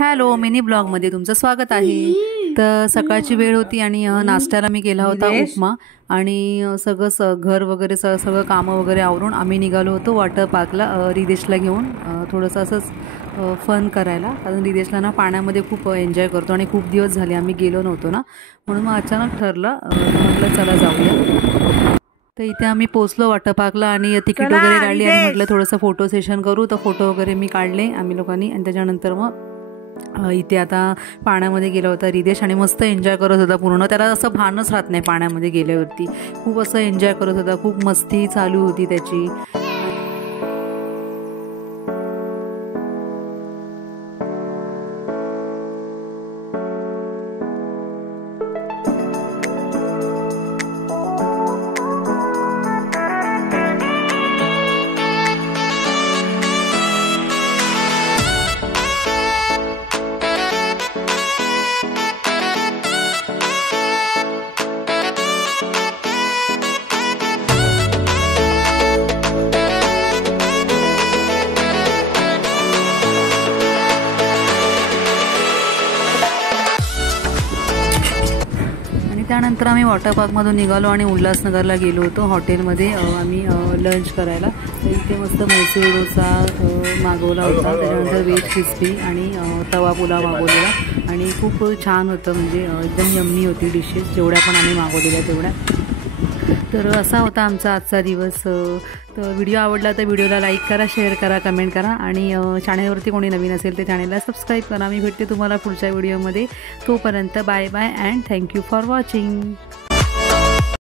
Hello, mini ब्लॉगमध्ये तुमचं स्वागत आहे। तर सकाळची वेळ होती आणि नाश्त्याला मी केला होता उपमा आणि सगळं घर वगैरे सगळं कामं वगैरे आवरून आम्ही निघालो होतो वॉटर पार्कला रिदेशला घेऊन थोडंसं असंच फन करायला। कारण रिदेशला ना पाण्यामध्ये खूप एन्जॉय करतो आणि खूप दिवस झाले आम्ही गेलो नव्हतो ना, म्हणून मग अचानक ठरलं म्हटलं चला जाऊया। तर इथे आम्ही पोचलो वॉटर पार्कला आणि तिकीट वगैरे काढली आणि म्हटलं थोडंसं फोटो सेशन करू। तर फोटो वगैरे मी काढले आम्ही लोकांनी आणि त्याच्यानंतर मग इथे आता पाण्यामध्ये गेला होता रिदेश आणि मस्त एन्जॉय करत होता पूर्ण। त्याला असं भानच राहत नाही पाण्यामध्ये गेल्यावरती, खूप असं एन्जॉय करत होता, खूप मस्ती चालू होती त्याची। त्यानंतर आम्ही वॉटर पार्कमधून निघालो आणि उल्हासनगरला गेलो होतो हॉटेलमध्ये आम्ही लंच करायला। तर इथे मस्त मैसूर डोसा मागवला होता, त्याच्यानंतर व्हेज क्रिस्पी आणि तवा पुलाव मागवलेला आणि खूप छान होतं, म्हणजे एकदम यम्मी होती डिशेस जेवढ्या पण आम्ही मागवलेल्या तेवढ्या। तर असा होता आमचा आजचा दिवस। तर व्हिडिओ आवडला तर व्हिडिओला लाईक करा, शेअर करा, कमेंट करा आणि चॅनलवरती कोणी नवीन असेल तर चॅनलला सबस्क्राईब करा। मी भेटते तुम्हाला पुढच्या व्हिडिओमध्ये, तोपर्यंत bye bye and thank you for watching.